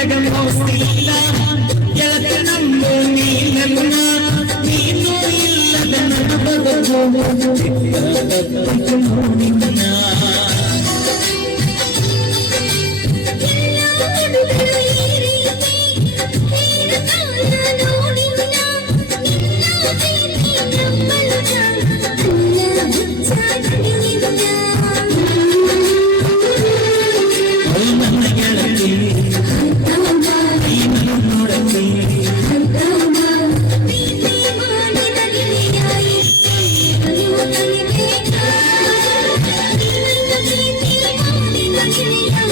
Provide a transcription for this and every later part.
ನಿನಗ ಮೋಸಿಲ್ಲ ಗೆಳತಿ ನಂಬು ನೀ ನನ್ನ ನೀನು ಇಲ್ಲದ ನನ್ನ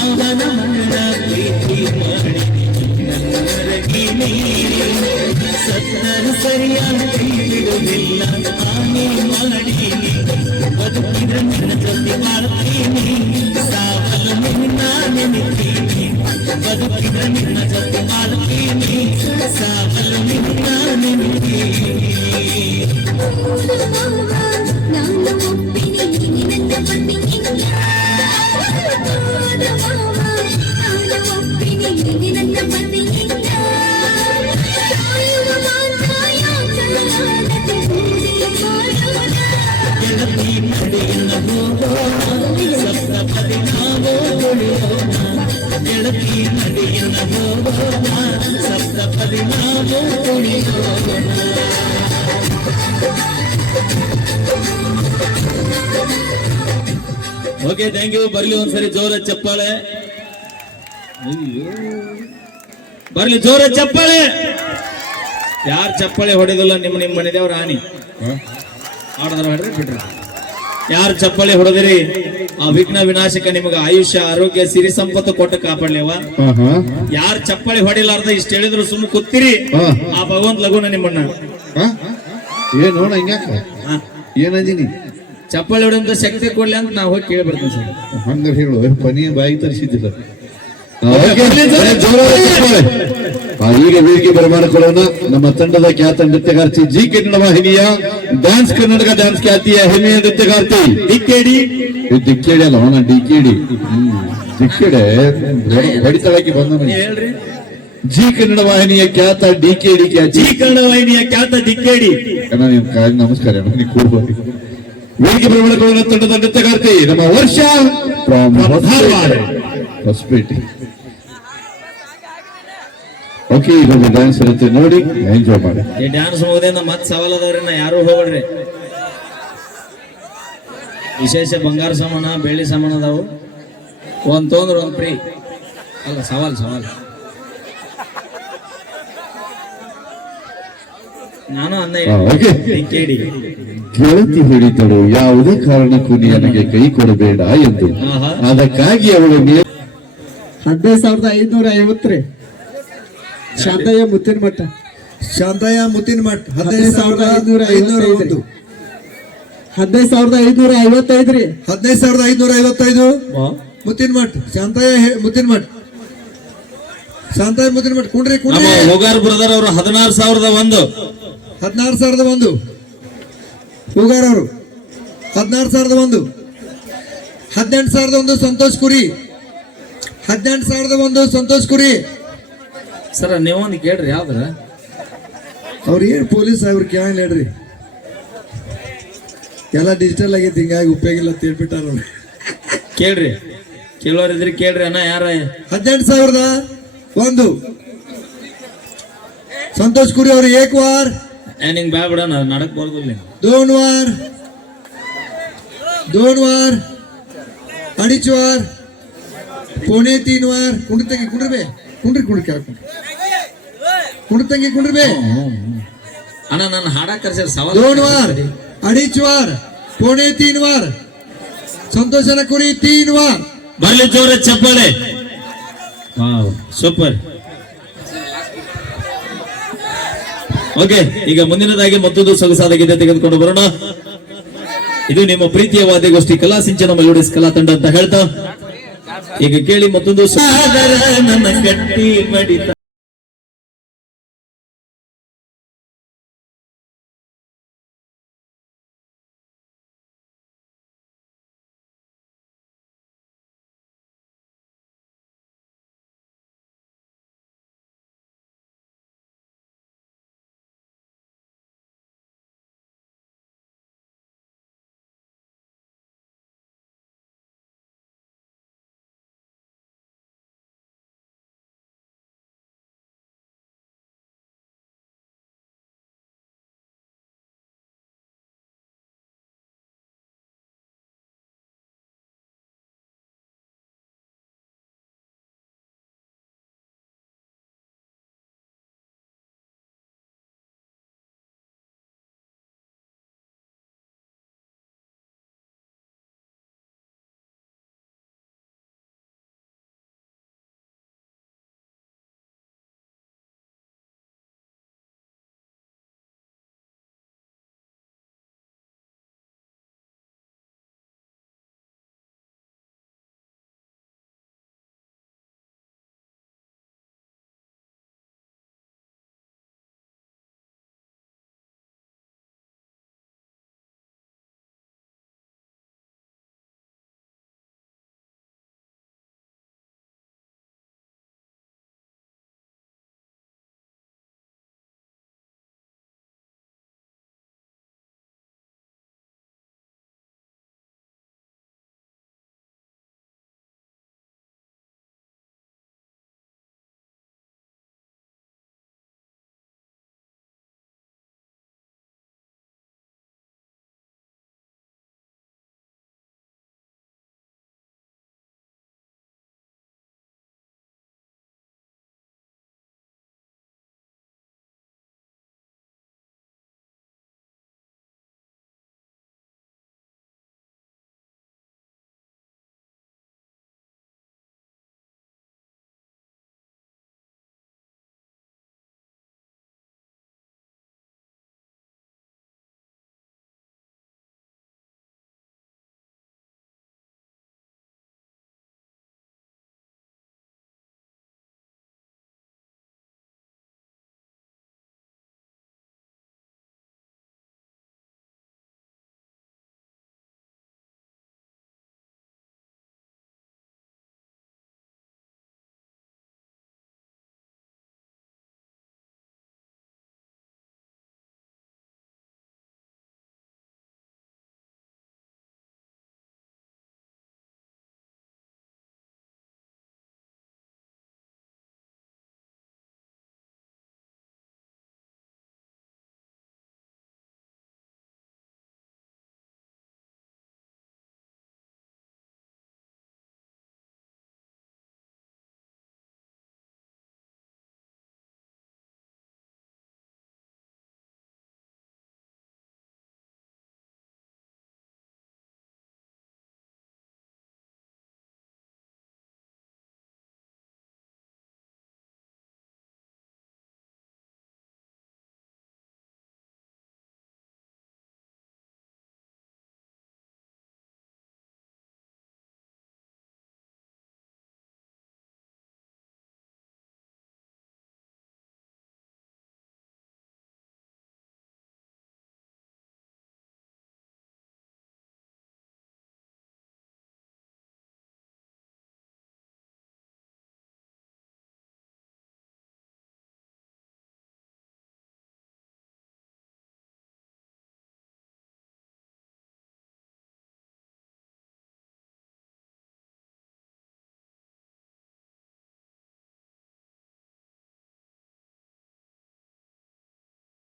ಅವನ ಮಗಳ ಪ್ರೀತಿ ಮಾಡಿ ಬದುಕಿದ ನಿನ್ನ ಜೊತೆ ಮಾಡ್ತೀನಿ ಸಾವಲು ಓಕೆ ಥ್ಯಾಂಕ್ ಯು ಬರ್ಲಿ ಒಂದ್ಸರಿ ಜೋರ ಚಪ್ಪಾಳೆ. ಬರ್ಲಿ ಜೋರ ಚಪ್ಪಾಳೆ. ಯಾರು ಚಪ್ಪಾಳೆ ಹೊಡೆದಿಲ್ಲ ನಿಮ್ಮ ನಿಮ್ಮ ಮನೆದೇವ್ರ ಆನಿ ಆಡದ್ರ ಮಾಡ್ರಿ ಬಿಟ್ರಿ ಯಾರು ಚಪ್ಪಾಳೆ ಹೊಡೆದಿರಿ? ಆ ವಿಘ್ನ ವಿನಾಶಕ ನಿಮಗೆ ಆಯುಷ್ಯ ಆರೋಗ್ಯ ಸಿರಿ ಸಂಪತ್ತು ಕೊಟ್ಟು ಕಾಪಾಡ್ಲೇವ. ಯಾರು ಚಪ್ಪಳಿ ಹೊಡಿಲಾರ್ದ ಇಷ್ಟ ಹೇಳಿದ್ರು ಸುಮ್ಮ ಕೂತಿರಿ ಆ. ಭಗವಂತ ಲಘುನ ನಿಮ್ಮನ್ನ. ಏನ್ ನೋಡ ಹಿಂಗ್ಯಾಕ. ಏನಂದಿನಿ ಚಪ್ಪಳಿ ಹೊಡೆಂತ ಶಕ್ತಿ ಕೊಡ್ಲಿ ಅಂತ ನಾವು ಹೋಗಿ ಕೇಳಿ ಬರ್ತೀನಿ ಸರ್. ಹಂಗ ಹೇಳು ಪನಿ ಬಾಯಿ ತರಿಸಿದ್ದಿಲ್ಲ. ಈಗ ವೇದಿಕೆ ಬರಮಾಡಿಕೊಳ್ಳೋಣ. ನಮ್ಮ ತಂಡದ ಖ್ಯಾತ ನೃತ್ಯಗಾರ್ತಿ ಜಿ ಕನ್ನಡ ವಾಹಿನಿಯ ಡ್ಯಾನ್ಸ್ ಕರ್ನಾಟಕ ಡ್ಯಾನ್ಸ್ ಖ್ಯಾತಿಯ ಹೆಮ್ಮೆಯ ನೃತ್ಯಗಾರ್ತಿ ಡಿಕ್ಕೇಡಿ ಡಿಕ್ಕೇಡಿ ಅಲ್ಲ ಅವನ ಡಿಕ್ಕೇಡಿ ಡಿಕ್ಕೇಡೆ ಬಡಿತಳಕ್ಕೆ ಬಂದ ಜಿ ಕನ್ನಡ ವಾಹಿನಿಯ ಖ್ಯಾತ ಡಿಕೆಡಿ ಜಿ ಖ್ಯಾತಿ. ಕನ್ನಡ ವಾಹಿನಿಯ ಖ್ಯಾತ ಡಿ ಕೆಡಿ ನಿಮ್ ಕಾಯಿ ನಮಸ್ಕಾರ ವೇದಿಕೆ ಬರಮಾಡಿಕೊಳ್ಳೋಣ ತಂಡದ ನೃತ್ಯಗಾರ್ತಿ ನಮ್ಮ ವರ್ಷ. ಹೊಸಪೇಟೆ. ಓಕೆ ಈಗ ಡ್ಯಾನ್ಸ್ ಇರುತ್ತೆ. ನೋಡಿ ಎಂಜಾಯ್ ಮಾಡಿ. ಈ ಡ್ಯಾನ್ಸ್ ಮುಗದಿಂದ ಮತ್ತೆ ಸವಾಲ್ ಅದಾವ್ರಿ ನಾ ಯಾರು ಹೋಗ್ರಿ ವಿಶೇಷ ಬಂಗಾರ ಸಾಮಾನ ಬೆಳ್ಳಿ ಸಾಮಾನ ಅದಾವು. ಒಂದ್ ತೊಂದ್ರೆ ಒಂದ್ ಫ್ರೀ ಅಲ್ಲ ಸವಾಲ್ ಸವಾಲ್. ನಾನು ಅನ್ನ ಹಾ, ಓಕೆ. ಕೇಳಿ. ಗೆಳತಿ ಹೇಳಿದಳು ಯಾವುದೇ ಕಾರಣಕ್ಕೂ ನೀ ನನಗೆ ಕೈ ಕೊಡಬೇಡ ಎಂದು. ಆಹಾ. ಅದಕ್ಕಾಗಿ ಅವಳು ಹದಿನೈದು ಸಾವಿರದ ಐದ್ನೂರ ಐವತ್ತ್ರಿ ಶಾಂತಯ್ಯ ಮುತ್ತಿನ ಮಠ. ಶಾಂತಯ್ಯ ಮುತ್ತಿನ ಮಠ್. ಹದಿನೈದು ಸಾವಿರದ ಐದುನೂರ ಐನೂರ ಐವತ್ತೈದು ಒಂದು ಹದಿನೈದು ಸಾವಿರದ ಐದ್ನೂರ ಐವತ್ತೈದ್ರಿ ಹದಿನೈದು ಸಾವಿರದ ಐನೂರ ಐವತ್ತೈದು ಮುತ್ತಿನ ಮಠ. ಶಾಂತಯ್ಯ ಹೇ- ಮುತ್ತಿನ ಮಠ. ಶಾಂತಯ್ಯ ಮುತ್ತಿನ ಮಠ. ಕುಂಡ್ರಿ ಕುಂಡ್ರಿ ಹೋಗಾರ್ ಬ್ರದರ್ ಅವರು ಹದಿನಾರು ಸಾವಿರದ ಒಂದು. ಹದಿನಾರು ಸಾವಿರದ ಒಂದು. ಹೂಗಾರ್ ಅವರು. ಹದಿನಾರು ಸಾವಿರದ ಒಂದು. ಹದಿನೆಂಟು ಸಾವಿರದ ಒಂದು ಸಂತೋಷ್ ಕುರಿ. ಹದಿನೆಂಟು ಸಾವಿರದ ಒಂದು ಸಂತೋಷ್ ಕುರಿ. ಸರ ನೀವೊಂದು ಕೇಳ್ರಿ ಯಾವ್ದ್ರ? ಅವ್ರು ಏನು ಪೊಲೀಸ್ ಅವ್ರು ಕೇಳಿ ಹೇಳ್ರಿ. ಎಲ್ಲ ಡಿಜಿಟಲ್ ಆಗೈತಿ ಹಿಂಗಾಗಿ ಉಪಯೋಗ ಇಲ್ಲ ತಿಳ್ಬಿಟ್ಟಾರ ಕೇಳ್ರಿ ಕೇಳೋರ್. ಇದ್ರಿ ಕೇಳ್ರಿ ಅಣ್ಣ ಯಾರ? ಹದಿನೆಂಟು ಸಾವಿರದ ಒಂದು. ಸಂತೋಷ್ ಕುರಿ ಅವ್ರು ಏಕ್ ವಾರ್. ಏನ್ ಹಿಂಗ್ ಬ್ಯಾ ನಡಕ್ ಬರ್ದು ದೋನ್ ವಾರ್. ದೋನ್ ವಾರ್. ಅಡಿಚ್ ವಾರ್. ಪೋಣೆ ತೀನ್ ವಾರ್. ಕುಂಡ್ತಗಿ ಕುಂಡ್ರಬೇ. ಕುಂಡ್ರಿ ಕುಂಡ್ರಿ ಕೆಳಗೆ ಕುಂಡ್ರಿ. ಕುಂಡ್ರಿ ಬೇ. ಅಣ್ಣ ನನ್ನ ಹಾಡ ಕರ್ಸರ್ ಸವಾಲ್ ದೋಡ್ ವಾರ್ ಅಡಿಚ್ ವಾರ್ ತೀನ್ ಸಂತೋಷನ ಕುಡಿ ತೀನ್ ಬರ್ಲಿ ಜೋರ ಚಪ್ಪಾಳೆ. ಸೂಪರ್. ಓಕೆ ಈಗ ಮುಂದಿನದಾಗಿ ಮತ್ತೊಂದು ಸೊಗಸಾದ ಗೀತೆ ತೆಗೆದುಕೊಂಡು ಬರೋಣ. ಇದು ನಿಮ್ಮ ಪ್ರೀತಿಯ ವಾದ್ಯಗೋಷ್ಠಿ ಕಲಾ ಸಿಂಚನ ಮಲ್ಲೂಡಿಸ್ ಕಲಾ ತಂಡ ಅಂತ ಹೇಳ್ತಾ. ಈಗ ಕೇಳಿ ಮತ್ತೊಂದು ಸಾಗರ ನನ್ನ ಗಟ್ಟಿ ಬಡಿತ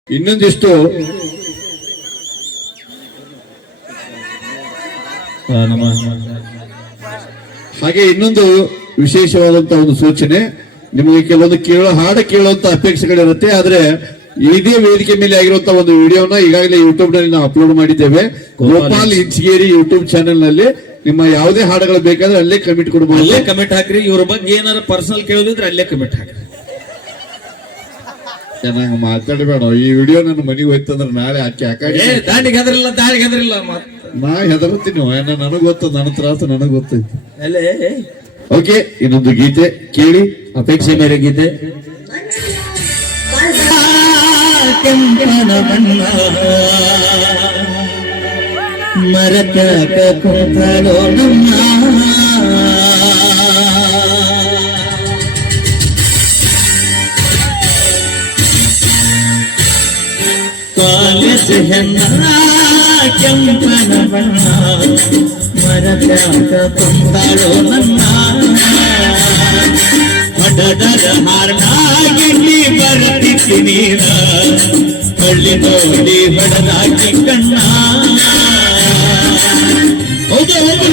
ಇನ್ನೊಂದಿಷ್ಟು ನಮ್ಮ ಹಾಗೆ ಇನ್ನೊಂದು ವಿಶೇಷವಾದಂತ ಒಂದು ಸೂಚನೆ. ನಿಮಗೆ ಕೆಲವೊಂದು ಕೇಳೋ ಹಾಡು ಕೇಳುವಂತ ಅಪೇಕ್ಷೆಗಳಿರುತ್ತೆ ಆದ್ರೆ ಇದೇ ವೇದಿಕೆ ಮೇಲೆ ಆಗಿರುವಂತ ಒಂದು ವಿಡಿಯೋನ ಈಗಾಗಲೇ ಯೂಟ್ಯೂಬ್ನಲ್ಲಿ ನಾವು ಅಪ್ಲೋಡ್ ಮಾಡಿದ್ದೇವೆ. ಗೋಪಾಲ್ ಇಂಚಿಗೇರಿ ಯೂಟ್ಯೂಬ್ ಚಾನೆಲ್ನಲ್ಲಿ ನಿಮ್ಮ ಯಾವುದೇ ಹಾಡುಗಳು ಬೇಕಾದ್ರೆ ಅಲ್ಲೇ ಕಮೆಂಟ್ ಕೊಡಬಹುದು ಅಲ್ಲೇ ಕಮೆಂಟ್ ಹಾಕ್ರಿ. ಇವ್ರ ಬಗ್ಗೆ ಏನಾರ ಪರ್ಸನಲ್ ಕೇಳೋದಿದ್ರೆ ಅಲ್ಲೇ ಕಮೆಂಟ್ ಹಾಕ್ರಿ. ಚೆನ್ನಾಗಿ ಮಾತಾಡಬೇಡ? ಈ ವಿಡಿಯೋ ನನ್ನ ಮನೆಗೆ ಹೋಯ್ತಂದ್ರೆ ನಾಳೆ ಆಕೆ ಹಾಕಾಗಿ ಏ ದಾಡಿಗೆ ಹೆದರಿಲ್ಲ ದಾಡಿಗೆ ಹೆದರಿಲ್ಲ ಮತ್. ನಾ ಹೆದರ್ತೀನಿ ನನಗೆ ಗೊತ್ತು ನನ್ನ ತ್ರಾಸು ನನಗೆ ಗೊತ್ತೈತಿ. ಅಲ್ಲೇ ಓಕೆ ಇನ್ನೊಂದು ಗೀತೆ ಕೇಳಿ ಅಪೇಕ್ಷೆ ಮೇರೆಗಿದೆ ಕೆಂಪನ ಬಣ್ಣ ಕುಂತಳೋ ನಮ್ಮ నాట్యం మనవన్నా మరచాక పొందాడో నన్నా పడడర హారణాయన్ని బరతికి నీರ ಕಳ್ಳಿ ನೋಡಿ ಹೊಡೆದಾಕಿ ಕಣ್ಣ ಹೌದು ಹೌದು